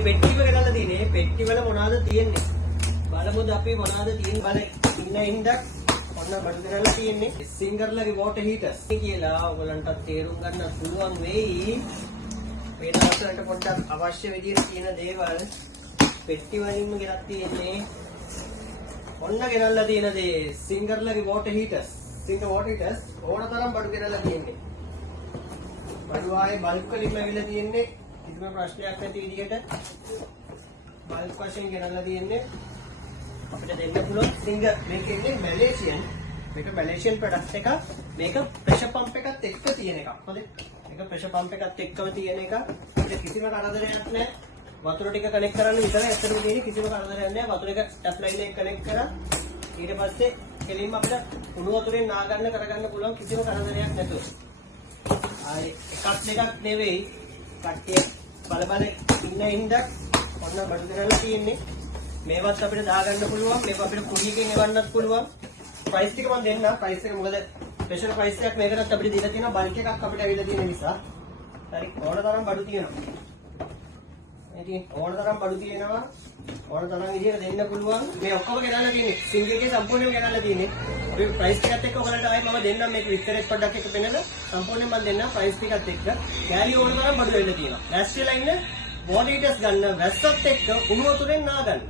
මේ පෙට්ටි එක ගෙනල්ලා තියෙන්නේ. පෙට්ටි වල මොනවද තියෙන්නේ? බලමුද අපි මොනවද තියෙන්නේ බලන්න. ඉන්න හින්දා ඔන්න බඩු ගෙනල්ලා තියෙන්නේ. සිංගර්ලගේ වෝටර් හීටර්ස් කියලා ඔයගලන්ට තේරුම් ගන්න පුළුවන් වෙයි. මේ දවස්වලට පොඩ්ඩක් අවශ්‍ය විදිහට තියෙන දේවල් පෙට්ටි වලින්ම ගෙනත් තියෙන්නේ. ඔන්න ගෙනල්ලා තියෙන දේ සිංගර්ලගේ water heaters. Singer water heaters ඕන තරම් බඩු ගෙනල්ලා තියෙන්නේ. බඩු ආයේ බල්ක් වලින්ම ඇවිල්ලා තියෙන්නේ. කිසිම ප්‍රශ්නයක් නැති විදිහට බල්ක් වශයෙන් ගෙනල්ලා තියෙන්නේ. අපිට දෙන්න පුළුවන් සිංගර් මේකේ ඉන්නේ මැලේසියන්. මේක මැලේසියන් ප්‍රොඩක්ට් එක. මේක ප්‍රෙෂර් පම්ප් එකත් එක්ක තියෙන එකක්. හරිද? මේක ප්‍රෙෂර් පම්ප් එකත් එක්කම තියෙන එක. අපිට කිසිම කරදරයක් නැහැ. වතුර ටික කනෙක්ට් කරන්න විතරයි ඇත්තටම තියෙන්නේ. කිසිම කරදරයක් නැහැ. වතුර එක ටැප් ලයින් එක කනෙක්ට් කරා. ඊට පස්සේ කෙලින්ම අපිට උණු වතුරෙන් නා ගන්න කරගන්න පුළුවන් කිසිම කරදරයක් නැතුව. ආයේ එකක් දෙකක් නෙවෙයි. කට්ටිය බල බල ඉන්න හින්දා ඔන්න බඩු කරලා තියෙන්නේ. මේවත් අපිට දාගන්න පුළුවන්. මේක අපිට කුඩියකින් එවන්නත් පුළුවන්. ප්‍රයිස් ටික මම දෙන්නම්. ප්‍රයිස් එක මොකද ස්පෙෂල් ප්‍රයිස් එකක් මේකටත් අපිට දීලා තියෙනවා. බල්ක් එකක් අපිට ඇවිල්ලා තියෙන නිසා. හරි ඕන තරම් බඩු තියෙනවා. ඉතින් ඕන තරම් බඩු තියෙනවා. ඕන තරම් විදිහට දෙන්න පුළුවන්. මේ ඔක්කොම ගෙනල්ලා තියෙන්නේ. සිංගල් එකේ සම්පූර්ණයෙන්ම ගෙනල්ලා තියෙන්නේ. අපි ප්‍රයිස් ටිකත් එක්ක ඔයගලන්ට ආයේ මම දෙන්නම් මේක විස්තරයක් පොඩ්ඩක් එක පෙන්නලා සම්පූර්ණයෙන් මම දෙන්නම් ප්‍රයිස් ටිකත් එක්ක. ගෑලි ඕන තරම් බඩු වෙන්න තියෙනවා. ලෑස්තිලා ඉන්න වෝටර් හීටර්ස් ගන්න වැස්සත් එක්ක උණු වතුරෙන් නා ගන්න.